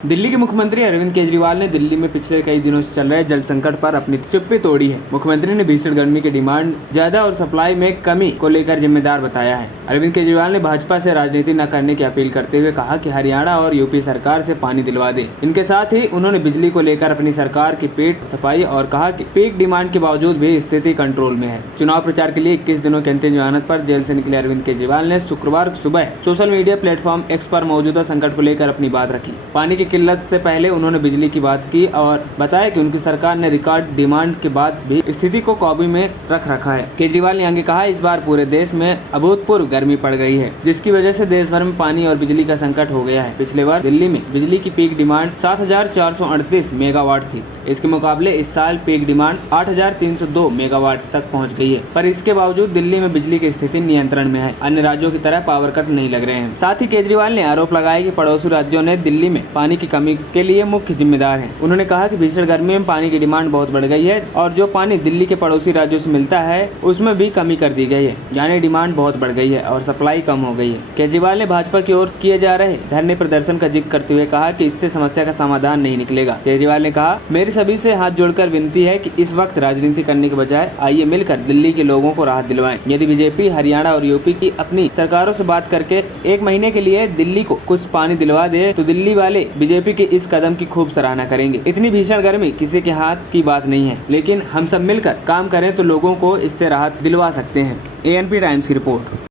दिल्ली के मुख्यमंत्री अरविंद केजरीवाल ने दिल्ली में पिछले कई दिनों से चल रहे जल संकट पर अपनी चुप्पी तोड़ी है। मुख्यमंत्री ने भीषण गर्मी की डिमांड ज्यादा और सप्लाई में कमी को लेकर जिम्मेदार बताया है। अरविंद केजरीवाल ने भाजपा से राजनीति न करने की अपील करते हुए कहा कि हरियाणा और यूपी सरकार से पानी दिलवा दे। इनके साथ ही उन्होंने बिजली को लेकर अपनी सरकार की पेट थपाई और कहा कि पीक डिमांड के बावजूद भी स्थिति कंट्रोल में है। चुनाव प्रचार के लिए 21 दिनों की अंतिम जमानत पर जेल से निकले अरविंद केजरीवाल ने शुक्रवार सुबह सोशल मीडिया प्लेटफॉर्म एक्स पर मौजूदा संकट को लेकर अपनी बात रखी। पानी की किल्लत से पहले उन्होंने बिजली की बात की और बताया कि उनकी सरकार ने रिकॉर्ड डिमांड के बाद भी स्थिति को काबू में रख रखा है। केजरीवाल ने आगे कहा, इस बार पूरे देश में अभूतपूर्व गर्मी पड़ गई है, जिसकी वजह से देश भर में पानी और बिजली का संकट हो गया है। पिछले वर्ष दिल्ली में बिजली की पीक डिमांड 7,438 मेगावाट थी। इसके मुकाबले इस साल पीक डिमांड 8,302 मेगावाट तक पहुंच गई है, पर इसके बावजूद दिल्ली में बिजली की स्थिति नियंत्रण में है। अन्य राज्यों की तरह पावर कट नहीं लग रहे हैं। साथ ही केजरीवाल ने आरोप लगाया कि पड़ोसी राज्यों ने दिल्ली में पानी की कमी के लिए मुख्य जिम्मेदार हैं। उन्होंने कहा कि भीषण गर्मी में पानी की डिमांड बहुत बढ़ गई है और जो पानी दिल्ली के पड़ोसी राज्यों से मिलता है उसमें भी कमी कर दी गई है, यानी डिमांड बहुत बढ़ गई है और सप्लाई कम हो गई है। केजरीवाल ने भाजपा की ओर किए जा रहे धरने प्रदर्शन का जिक्र करते हुए कहा कि इससे समस्या का समाधान नहीं निकलेगा। केजरीवाल ने कहा, मेरी सभी से हाथ जोड़कर विनती है कि इस वक्त राजनीति करने के बजाय आइए मिलकर दिल्ली के लोगों को राहत दिलवाएं। यदि बीजेपी हरियाणा और यूपी की अपनी सरकारों से बात करके 1 महीने के लिए दिल्ली को कुछ पानी दिलवा दे तो दिल्ली वाले बीजेपी के इस कदम की खूब सराहना करेंगे। इतनी भीषण गर्मी किसी के हाथ की बात नहीं है, लेकिन हम सब मिलकर काम करें तो लोगों को इससे राहत दिलवा सकते हैं। ANP टाइम्स की रिपोर्ट।